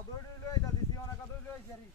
আদর লই দাদি সিওনা কাদর লই শরীফ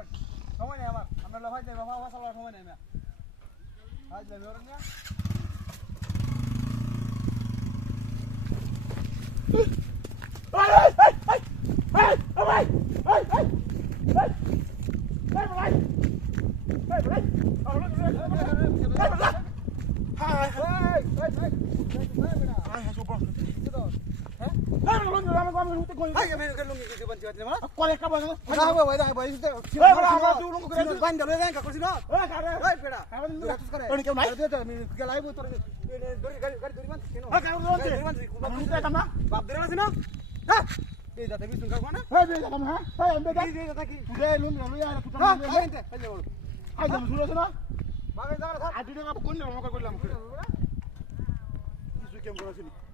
এখন সময় নেই আমার আমরা লোহাই যাই বাবা বাবা চলার সময় নেই না আজ যাবি ওরা না Hi. আজ আমি শুনেছি না আগে যাওয়ার আজ দিনে করলাম করলাম 좀 보라시니.